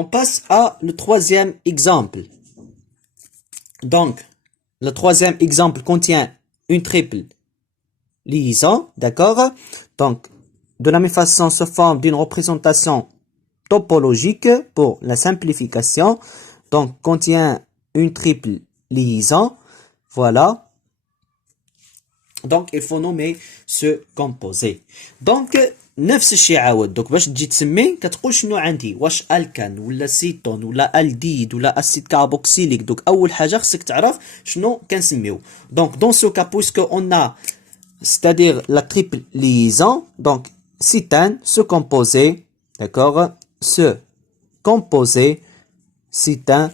on passe à le troisième exemple. Donc, le troisième exemple contient une triple liaison, d'accord? Donc, de la même façon, se forme d'une représentation topologique pour la simplification. Donc, contient une triple liaison. Voilà. Donc, il faut nommer ce composé. Donc, نفس الشيء عاود دوك باش تجي تسمي كتقول شنو عندي واش الكان ولا سيتون ولا الديد ولا اسيد كاربوكسيليك دوك اول حاجه خصك تعرف شنو كنسميو دونك دون سو كا بويسكو اون ا c'est-à-dire la triple liaison donc cétane ce composé d'accord ce composé cétane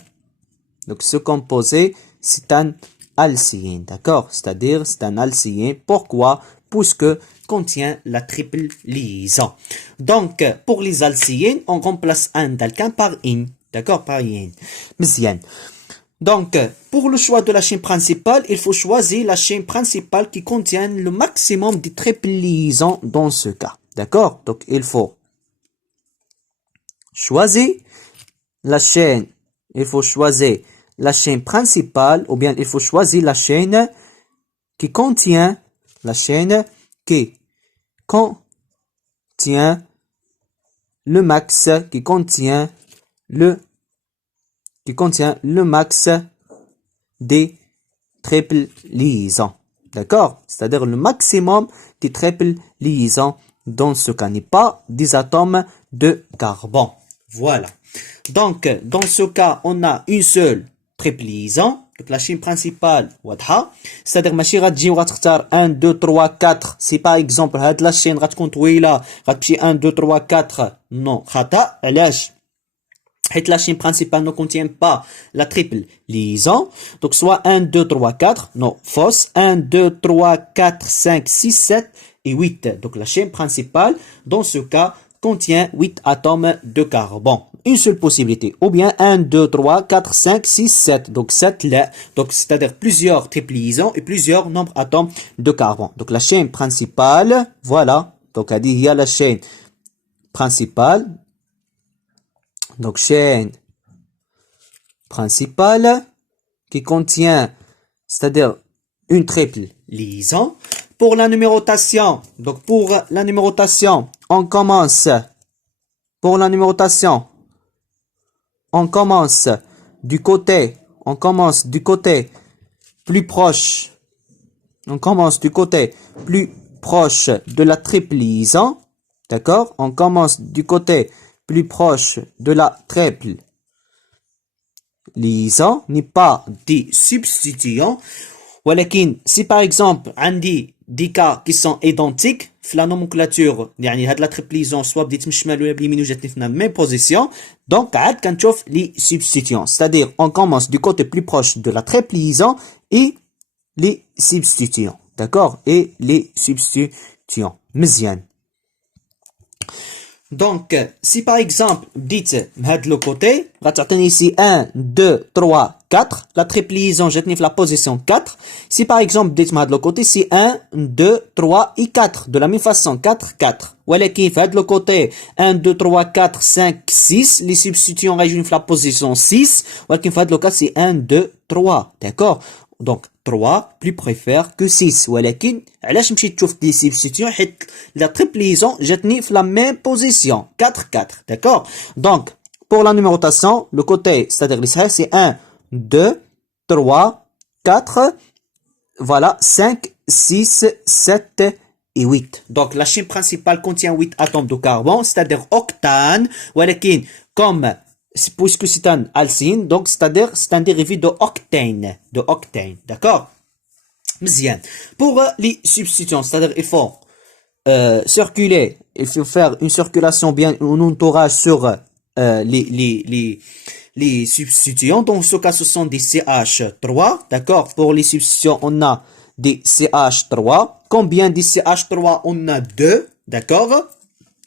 donc ce composé c'est un alcéine d'accord c'est-à-dire c'est un alcéine pourquoi puisque contient la triple liaison. Donc, pour les alcéines, on remplace un d'alkane par in. D'accord? Par in. Mzian. Donc, pour le choix de la chaîne principale, il faut choisir la chaîne principale qui contient le maximum de triple liaisons dans ce cas. D'accord? Donc, il faut choisir la chaîne. Il faut choisir la chaîne principale ou bien il faut choisir la chaîne qui contient la chaîne qui contient le max, qui contient le max des triples liaisons. D'accord? C'est-à-dire le maximum des triples liaisons dans ce cas n'est pas des atomes de carbone. Voilà. Donc, dans ce cas, on a une seule triple liaison. Donc la chaîne principale واضحه c'est-à-dire ماشي غتجي وغتختار 1 2 3 4 سي باغ اكزومبل هاد لا شين غتكون طويله غتمشي 1 2 3 4 نو خطا علاش حيت la chaîne principale ne contient pas la triple liaison donc soit 1 2 3 4 non fausse 1 2 3 4 5 6 7 et 8 donc la chaîne principale dans ce cas contient 8 atomes de carbone. Une seule possibilité. Ou bien 1, 2, 3, 4, 5, 6, 7. Donc 7 là. Donc c'est-à-dire plusieurs triples liaisons et plusieurs nombres atomes de carbone. Donc la chaîne principale, voilà. Donc elle dit il y a la chaîne principale. Donc chaîne principale qui contient, c'est-à-dire une triple liaison. Pour la numérotation, donc pour la numérotation, on commence du côté plus proche, de la triple liaison, d'accord? On commence du côté plus proche de la triple liaison, n'est pas des substituants. ولكن si par exemple عندي des cas qui sont identiques في la nomenclature يعني هاد la triple liaison soit بديت من الشمال ولا باليمين وجاتني في la même position donc عاد كنشوف les substituants c'est-à-dire on commence du côté plus proche de la triple liaison et les substituants d'accord et les substituants مزيان. Donc, si par exemple, dites, de le côté, غتعطيني ici 1, 2, 3, 4. La triple liaison, جاتني في la position 4. Si par exemple, dites de le côté, c'est 1, 2, 3 et 4. De la même façon, 4, 4. ولكن في هاد le côté, 1, 2, 3, 4, 5, 6. Les substituants غيجيو في la position 6. ولكن في هاد le cas, c'est 1, 2, 3. D'accord? Donc, 3 plus préfère que 6. ولكن علاش مشيت تشوف دي سبستيتيون حيت la triple liaison جاتني في la même position 4 4 d'accord. Donc pour la numérotation le côté c'est-à-dire les صحيح c'est 1 2 3 4 voilà 5 6 7 et 8. Donc la chaîne principale contient 8 atomes de carbone c'est-à-dire octane ولكن comme puisque c'est un alcine, donc c'est-à-dire c'est un dérivé de octane, d'accord? Mzien. Pour les substituants, c'est-à-dire il faut circuler, il faut faire une circulation bien, un entourage sur les substituants. Dans ce cas, ce sont des CH3, d'accord? Pour les substituants, on a des CH3. Combien de CH3? On a 2, d'accord?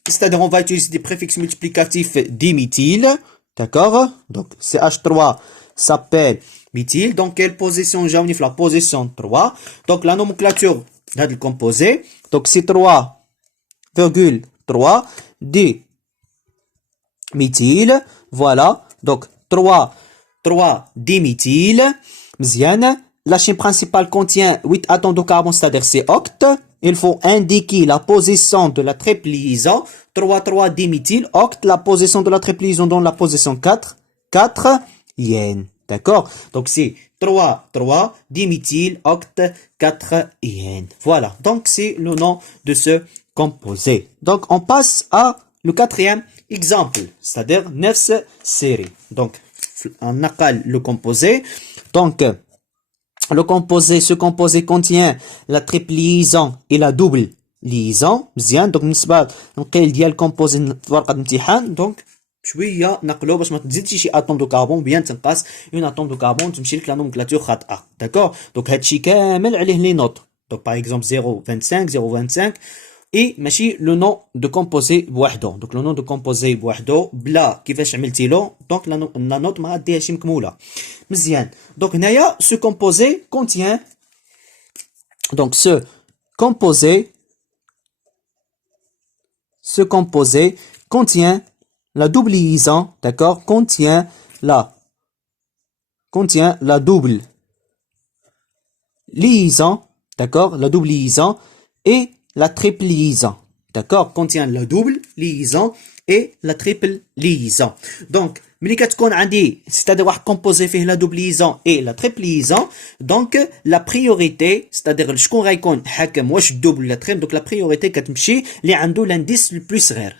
C'est-à-dire on va utiliser des préfixes multiplicatifs diméthyl. D'accord? Donc, CH3 s'appelle méthyle. Donc, quelle position j'ai la position 3. Donc, la nomenclature de composé. Donc, c'est 3,3 D méthyle. Voilà. Donc, 3 diméthyle. مزيان. La chaîne principale contient 8 atomes de carbone, c'est-à-dire c'est oct. Il faut indiquer la position de la triple liaison. 3 diméthyle, oct, la position de la triple liaison dans la position 4 yen. D'accord? Donc c'est 3 diméthyle, oct, 4 yen. Voilà. Donc c'est le nom de ce composé. Donc on passe à le quatrième exemple, c'est-à-dire 9 séries. Donc on appelle le composé. Donc ce composé contient la triple liaison et la double liaison. مزيان. donc بالنسبه للقيل ديال الكومبوزي في ورقه الامتحان دونك شويه نقلو باش ما تزيدش شي اتوم دو كربون بيان تنقص اون اتوم دو كربون تمشي لك لا نومنكلاتور خاطئه. داكور. دونك هادشي كامل عليه لي نوت. دونك باغ اكزومبل 0.25 اي ماشي لو نون دو كومبوزي بوحدو. دونك لو نون دو كومبوزي بوحدو بلا كيفاش عملتيلو دونك لا نوت ما غاديهاش مكموله. مزيان. دونك هنايا ce composé contient donc ce composé contient la double liaison, d'accord, contient la double liaison, d'accord, la double liaison et la triple liaison, d'accord, contient la double liaison et la triple liaison. Donc ملي كتكون عندي c'est-à-dire واحد كومبوزي فيه لا دوبل ليزون اي لا تريبل ليزون دونك لا بريوريتي c'est-à-dire شكون غيكون حاكم واش الدوبل ولا تريبل. دونك لا بريوريتي كتمشي اللي عنده لانديس لو بلو صغير.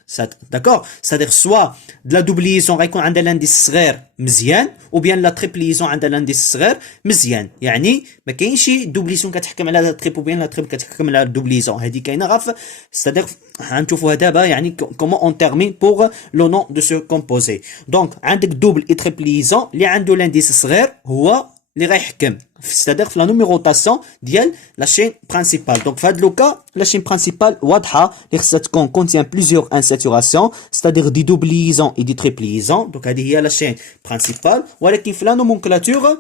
داكور. c'est-à-dire سوا لا دوبل ليزون غيكون عندها لانديس صغير مزيان او بيان لا تريبل ليزون عندها لانديس صغير مزيان. يعني ما كاينش دوبل ليزون كتحكم على لا تريبل بيان لا تريبل كتحكم على دوبل ليزون. هذه كاينه غير c'est-à-dire غنشوفوها دابا يعني comment on termine pour le nom de ce composé. donc عندك double et triple liaison اللي عنده لانديس صغير هو اللي غيحكم c'est-à-dire في لا نوميروطاسيون ديال لا شين برينسيبال. دونك في هذا لوكا لا شين برينسيبال واضحه اللي خصها تكون contient plusieurs insaturations c'est-à-dire دي double liaison et دي triple liaison. دونك هذه هي لا شين برينسيبال. ولكن في لا نومنكلاتور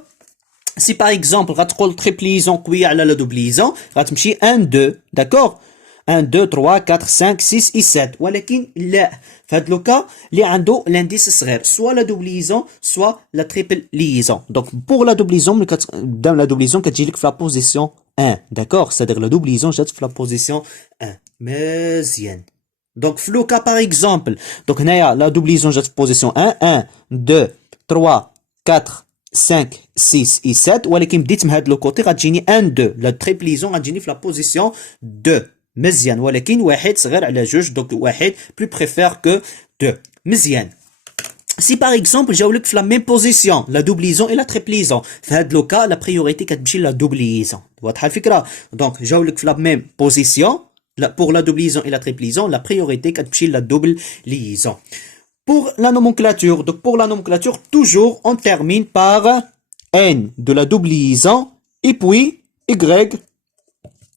si par exemple غتقول triple liaison قويه على لا double liaison غتمشي 1 2 d'accord 1 2 3 4 5 6 et 7. ولكن لا في هذا لوكا اللي عنده لانديس صغير سوا لا دوبل ليزون سوا لا تريبل ليزون. دونك بور لا دوبل ليزون ملي كتبدا لا دوبل ليزون كتجي لك في لا بوزيسيون 1 داكور c'est-à-dire لا دوبل ليزون جات في لا بوزيسيون 1 مزيان. دونك في لوكا باغ اكزومبل دونك هنايا لا دوبل ليزون جات في بوزيسيون 1 2 3 4 5 6 et 7. ولكن بديت من هذا لو كوتي غتجيني 1 2 لا تريبل ليزون غتجيني في لا بوزيسيون 2 مزيان. ولكن واحد صغير على جوج دونك واحد بلو بريفير كو دو مزيان. سي باغ اكزومبل جاو لك في لا ميم بوزيسيون لا دوبل ليزون اي لا تريبل ليزون في هاد لوكا لا بريوريتي كتمشي لا دوبل ليزون. واضحه الفكره. دونك جاو لك في لا ميم بوزيسيون لا بور لا دوبل ليزون اي لا تريبل ليزون لا بريوريتي كتمشي لا دوبل ليزون. Pour la nomenclature, donc pour la nomenclature, toujours on termine par n de la double liaison et puis y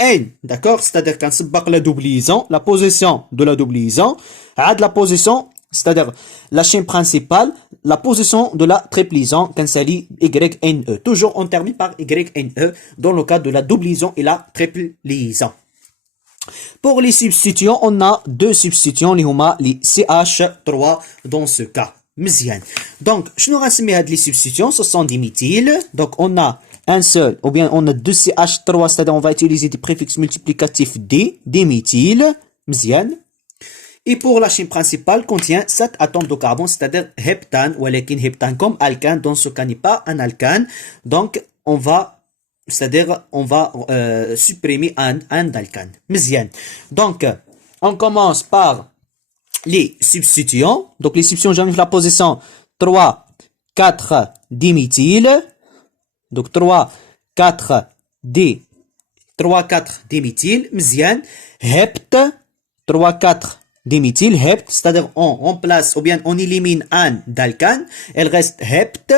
n, d'accord? C'est-à-dire quand c'est la double liaison, la position de la double liaison, la position, c'est-à-dire la chaîne principale, la position de la triple liaison, quand c'est YNE. Toujours on termine par YNE dans le cas de la double liaison et la triple liaison. Pour les substituants, on a deux substituants, les CH3 dans ce cas. مزيان. Donc, je nous rassemble les substituants, ce sont des méthyles. Donc, on a un seul, ou bien on a deux CH3, c'est-à-dire on va utiliser des préfixes multiplicatifs des méthyles. مزيان. Et pour la chaîne principale, contient 7 atomes de carbone, c'est-à-dire heptane, ou heptane comme alkane, dans ce cas n'est pas un alkane. Donc, on va c'est-à-dire on va supprimer un d'alkane. مزيان. Donc, on commence par les substituants. Donc, les substituants, j'en ai la position 3, 4 diméthyle. Donc, 3, 4 diméthyle. مزيان. Hept, 3, 4 diméthyle, hept, c'est-à-dire on remplace ou bien on élimine un d'alkane, elle reste hept.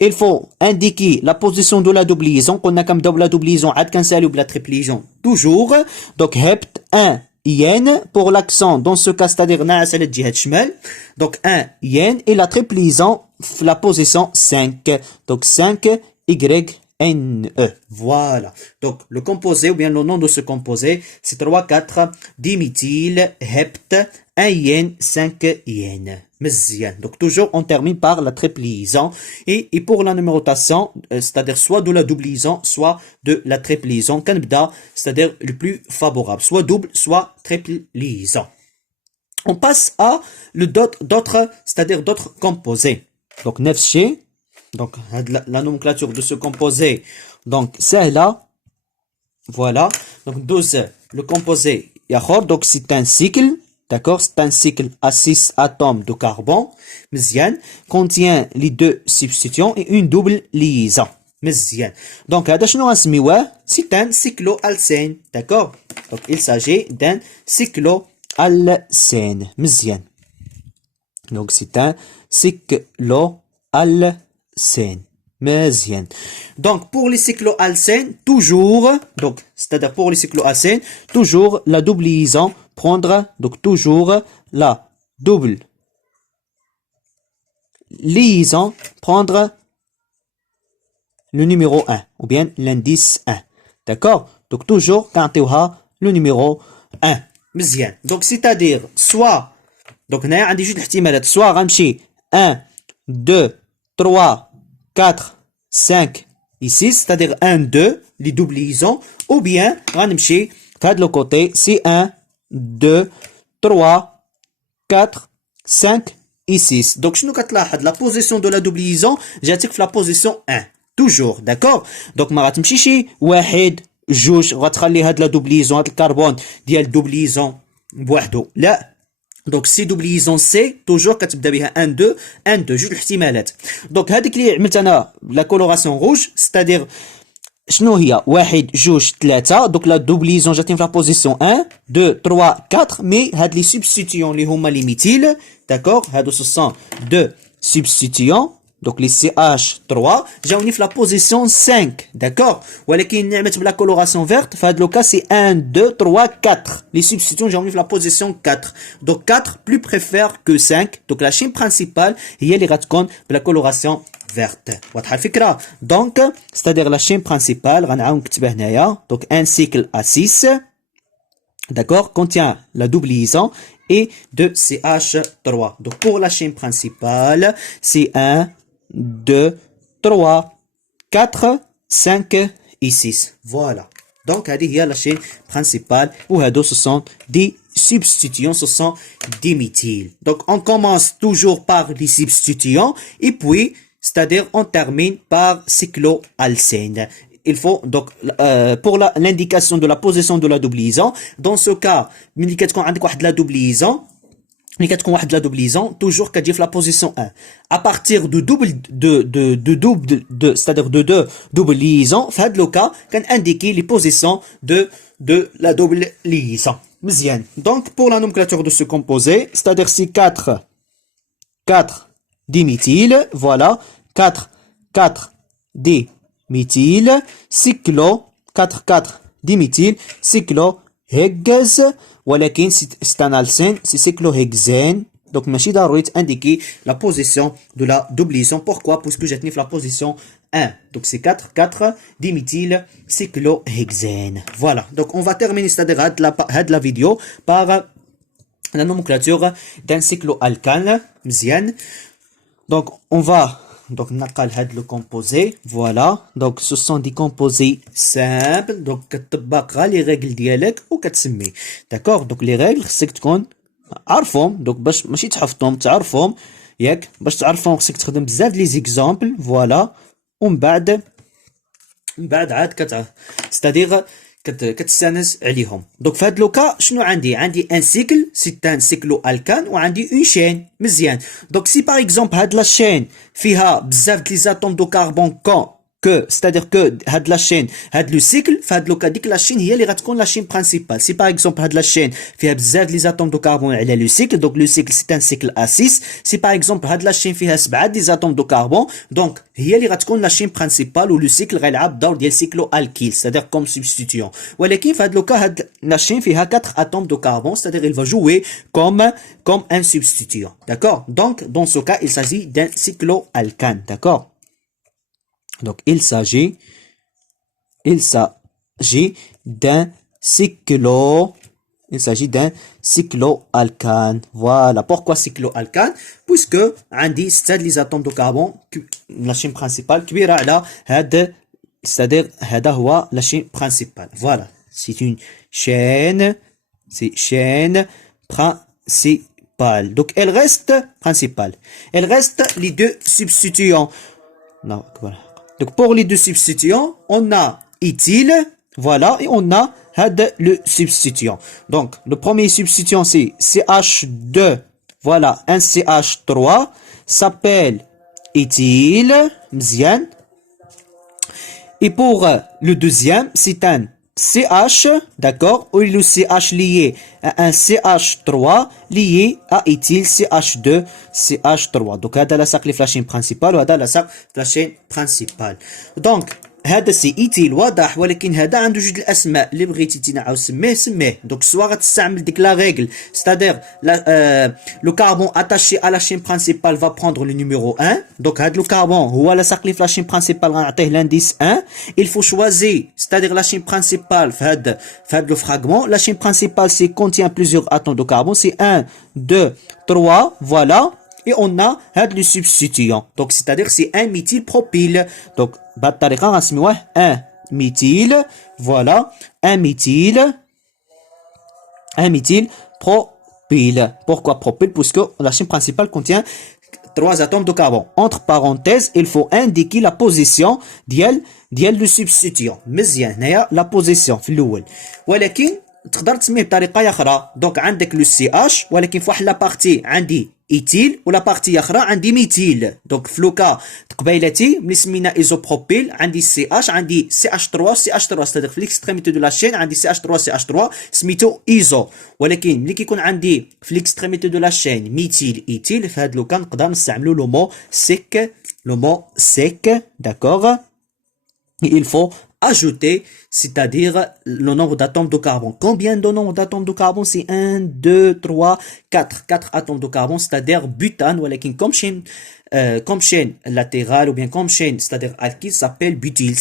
Il faut indiquer la position de la double liaison, qu'on a comme double liaison, ad cancel ou la triple liaison, toujours. Donc hept 1 yen pour l'accent, dans ce cas, c'est-à-dire naas al jihad shmal. Donc 1 yen et la triple liaison, la position 5. Donc 5 y NE. Voilà. Donc, le composé, ou bien le nom de ce composé, c'est 3,4 diméthyl hept 1 yen 5 yen. مزيان. Donc, toujours, on termine par la triple liaison. Et pour la numérotation, c'est-à-dire soit de la double liaison, soit de la triple liaison. كنبدا, c'est-à-dire le plus favorable. Soit double, soit triple liaison. On passe à d'autres, c'est-à-dire d'autres composés. Donc, نفس الشيء. Donc, la nomenclature de ce composé, donc, c'est là. Voilà. Donc, 12, le composé, donc, c'est un cycle. D'accord? C'est un cycle à 6 atomes de carbone. مزيان. Contient les deux substituants et une double liaison. مزيان. Donc, هذا شنو غنسميوه? C'est un cycloalcène. D'accord? Donc, il s'agit d'un cycloalcène. مزيان. Donc, c'est un cycloalcène. مزيان. Donc, pour les cycloalcènes, toujours, donc, c'est-à-dire pour les cycloalcènes, toujours la double liaison prendre, donc toujours la double liaison prendre le numéro 1, ou bien l'indice 1. D'accord? Donc, toujours, quand le numéro 1. مزيان. Donc, c'est-à-dire, soit, donc, هنايا عندي جوج احتمالات, soit غنمشي 1, 2, 3, 4, 5 et 6, c'est-à-dire 1, 2, les doubles liaisons, ou bien, غنمشي في هذا le côté, c'est 1, 2, 3, 4, 5 et 6. Donc, شنو كتلاحظ la position de la double liaison جاتك في la position 1. Toujours, d'accord? Donc, ما غتمشيش واحد جوج غتخلي هاد لا double liaison هاد الكربون ديال double liaison بوحدو. لا. Donc, si double liaison C, toujours كتبدا بها 1, 2, 1, 2, جوج الاحتمالات. Donc, هذيك اللي عملت انا la coloration rouge, c'est-à-dire شنو هي 1 جوج 3. donc la double liaison جاتني في la position 1 2 3 4 mais هاد لي substituants اللي هما لي ميثيل d'accord هادو ce sont deux substituants donc les CH3 جاوني في la position 5 d'accord ولكن نعمت بلا coloration verte في هاد لو cas c'est 1 2 3 4 les substituants جاوني في la position 4 donc 4 plus préfère que 5 donc la chaîne principale هي اللي غتكون بلا coloration verte. واضحة الفكرة. Donc, c'est-à-dire la chaîne principale, غنعاود نكتبها هنايا. Donc, un cycle à 6, d'accord, contient la double liaison et de CH3. Donc, pour la chaîne principale, c'est 1, 2, 3, 4, 5 et 6. Voilà. Donc, هذه هي la chaîne principale وهادو ce sont des substituants, ce sont des méthyles. Donc, on commence toujours par les substituants et puis c'est-à-dire on termine par cycloalcène. Il faut donc pour l'indication de la position de la double liaison, dans ce cas, ملي كتكون عندك واحد la double liaison, ملي كتكون واحد la double liaison, toujours كتجي في la position 1. À partir de c'est-à-dire de deux double liaison, في هذا le cas, كان indiquer les positions de la double liaison. مزيان. Donc pour la nomenclature de ce composé, c'est-à-dire c'est 4 diméthyl, voilà, 4 diméthyl, cyclo, 4 diméthyl, cyclohexène, ولكن c'est un alcène, c'est cyclohexène, donc ماشي ضروري indiquer la position de la double liaison. Pourquoi? Puisque j'ai tenu la position 1. Donc c'est 4 diméthyl cyclohexène. Voilà. Donc on va terminer c'est-à-dire la vidéo par la nomenclature d'un cycloalcane. مزيان. Donc, on va, donc, نقل هاد le composé, voilà. Donc, ce sont des composés simples. Donc, كتطبق غير les règles ديالك وكتسمي. D'accord? Donc, les règles, خصك تكون عارفهم. Donc, باش ماشي تحفظهم, تعرفهم. ياك؟ باش تعرفهم خصك تخدم بزاف لي زيكزامبل, voilà. ومن بعد عاد c'est-à-dire كتستانس عليهم. دونك في هاد لوكا شنو عندي ان سيكل سي ان سيكلو الكان وعندي اون شين. مزيان. دونك سي باغ اكزومبل هاد لا شين فيها بزاف د لي زاتوم دو كربون c'est-à-dire que هاد لا شين هاد لو سيكل في هاد لوكا ديك لا شين هي اللي غتكون لا شين برينسيبال. سي باغ اكزومبل هاد لا شين فيها بزاف د لي زاتوم دو كربون على لو سيكل دونك لو سيكل سي ان سيكل ا 6. سي باغ اكزومبل هاد لا شين فيها 7 دي زاتوم دو كربون دونك هي اللي غتكون لا شين برينسيبال ولو سيكل غيلعب الدور ديال سيكلو الكيل c'est-à-dire كوم سبستيتيون. ولكن في هاد لوكا هاد لا شين فيها 4 atomes de carbone c'est-à-dire il va jouer comme un substituant. D'accord? Donc dans ce cas il s'agit d'un cycloalcane. D'accord? Donc, il s'agit il s'agit d'un cyclo. Il s'agit d'un cycloalcane. Voilà. Pourquoi cycloalcane? Puisque عندي 6 les atomes de carbone, la chaîne principale كبيرة على هذا, c'est-à-dire هذا هو la chaîne principale. Voilà. C'est une chaîne principale. Donc elle reste principale. Elle reste les deux substituants. Non, voilà. Donc pour les deux substituants, on a éthyle, voilà, et on a le substituant. Donc le premier substituant c'est CH2, voilà, un CH3 s'appelle éthyle, مزيان. Et pour le deuxième, c'est un CH, d'accord, ou le CH lié à un CH3 lié à éthyle CH2, CH3. Donc, هذا لصق لي في لاشين principale وهذا لصق في لاشين principale. Donc, هذا سي ايتيل واضح، ولكن هذا عنده جوج الاسماء اللي بغيتي تنعاود سميه. دونك سوا غتستعمل ديك لا ريغل، ستادير لو كاربون اتاشي ا لا شين برينسيبال va prendre le numéro 1. دونك هذا لو كاربون هو لاصق لي في لا شين برينسيبال غنعطيه لانديس 1. il faut choisir ستادير لا شين برينسيبال في هذا لو فراغمون. لا شين برينسيبال سي contient plusieurs atomes de carbone, c'est 1 2 3, voilà. Et on a le substituant. Donc, c'est-à-dire c'est un méthylpropyle. Donc, un méthyle, voilà, un méthylpropyle. Pourquoi propyle? Puisque la chaîne principale contient 3 atomes de carbone. Entre parenthèses, il faut indiquer la position ديال le substituant. مزيان هنايا la position في الأول. ولكن تقدر تسميه بطريقه اخرى. دونك عندك لو سي اش، ولكن في واحد لابارتي عندي ايتيل ولا بارتي اخرى عندي ميثيل. دونك في لوكا قبيلتي ملي سمينا ايزوبروبيل عندي سي اش، عندي سي اش 3 سي اش 3، ستادير في ليكستريميتي دو لا شين عندي سي اش 3 سي اش 3 سميتو ايزو. ولكن ملي كيكون عندي في ليكستريميتي دو لا شين ميثيل ايتيل، في هاد لوكا نقدر نستعملو لو مو سيك، داكوغ. Il faut ajouter, c'est-à-dire le nombre d'atomes de carbone. Combien de nombre d'atomes de carbone? C'est 1, 2, 3, 4. 4 atomes de carbone, c'est-à-dire butane, comme chaîne latérale ou bien comme chaîne, c'est-à-dire alkyle, s'appelle butyl.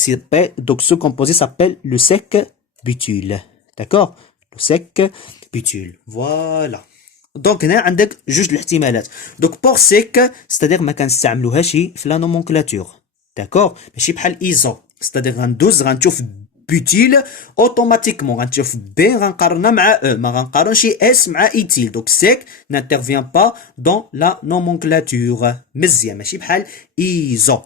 Donc ce composé s'appelle le sec butyl. D'accord? Le sec butyl. Voilà. دونك هنا عندك جوج الاحتمالات. دونك بور سيك ستادير ما كنستعملوهاش في لا نومونكلاتور، داكور، ماشي بحال ايزو. ستادير غندوز غنشوف بوتيل اوتوماتيكمون غنشوف بي غنقارنها مع او، ما غنقارنش اس مع ايتيل. دونك سيك نانترفيان با دون لا نومونكلاتور. مزيان ماشي بحال ايزو.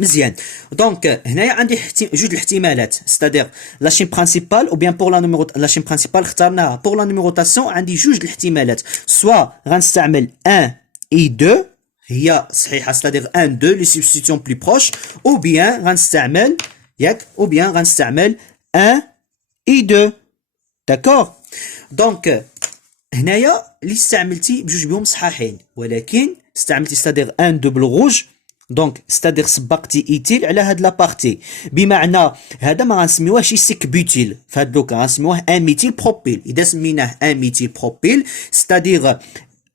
مزيان. دونك هنايا عندي جوج الاحتمالات، ستادير لا شين برينسيبال او بيان بور لا نيميرو. لا شين برينسيبال اخترناها بور لا نيميروطاسيون، عندي جوج الاحتمالات، سوا غنستعمل 1 اي 2 هي صحيحه، ستادير 1 2 لي سبستيتيون بلي بروش، او بيان غنستعمل ياك، او بيان غنستعمل 1 اي 2، داكور. دونك هنايا اللي استعملتي بجوج بهم صحاحين، ولكن استعملتي ستادير 1 2 بالغوج. دونك ستادير سبقتي ايتيل على هاد لابارتي، بمعنى هذا ما غنسميوهش سيك بوتيل، في هاد لوكا غنسميوه ان ميثيل بروبيل. اذا سميناه ان ميثيل بروبيل ستادير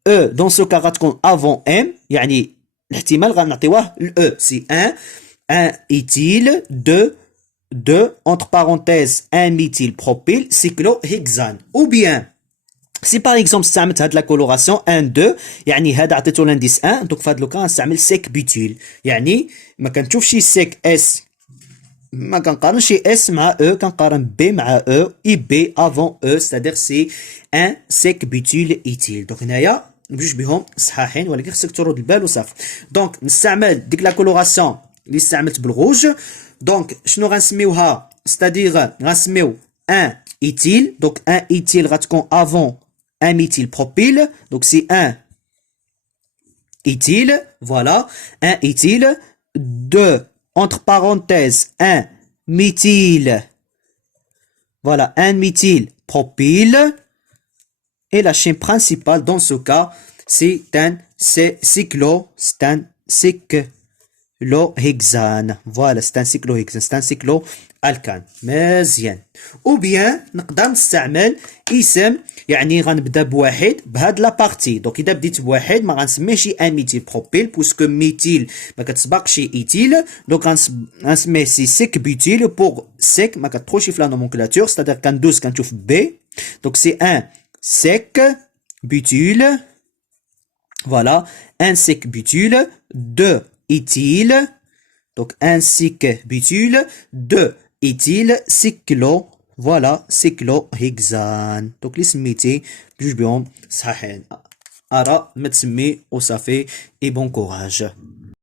او دون سو كا غتكون افون ام، يعني الاحتمال غنعطيوه الاو سي 1 ايتيل 2 entre parenthèses 1 méthyl propyl cyclohexane. ou bien si par exemple استعملت هاد لا كولوراسيون 1 2، يعني هذا عطيتو لانديس 1، دونك في هاد لوكا غنستعمل سيك بوتيل، يعني ما كنشوفش سيك اس، ما كنقارنش اس مع او، كنقارن بي مع او، اي بي افون او، ستادير سي ان سيك بوتيل ايتيل. دونك هنايا بجوج بهم صحاحين، ولكن خصك ترد البال وصافي. دونك نستعمل ديك لا كولوراسيون اللي استعملت بالغوج. دونك شنو غنسميوها؟ ستادير غنسميو ان ايتيل. دونك ان ايتيل غتكون افون un méthylpropyle, donc c'est un éthyle, voilà, un éthyle, 2 entre parenthèses, un méthyle, voilà, un méthylpropyle, et la chaîne principale dans ce cas, c'est un cyclo, c'est un cyclo, cyclohexane. Voilà, c'est un cyclohexane, c'est un cycloalkane. مزيان. Ou bien نقدر نستعمل اسم يعني غنبدا بواحد بهاد لا بارتي. دونك اذا بديت بواحد ما غنسميهش ان ميثيل بروبيل بوسكو ميثيل ما كتسبقش ايتيل. دونك غنسميه سي سيك بوتيل. بوغ سيك ما كتدخلش في لا نومونكلاتور، ستادير كندوز كنشوف بي. دونك سي ان سيك بوتيل. Voilà, un sec butyle, 2 éthyle, donc un sec butyle, 2 éthyle, cyclo, voilà, cyclohexane. Donc les smités, plus bien, ça أرى ما تسمي وصافي et bon courage.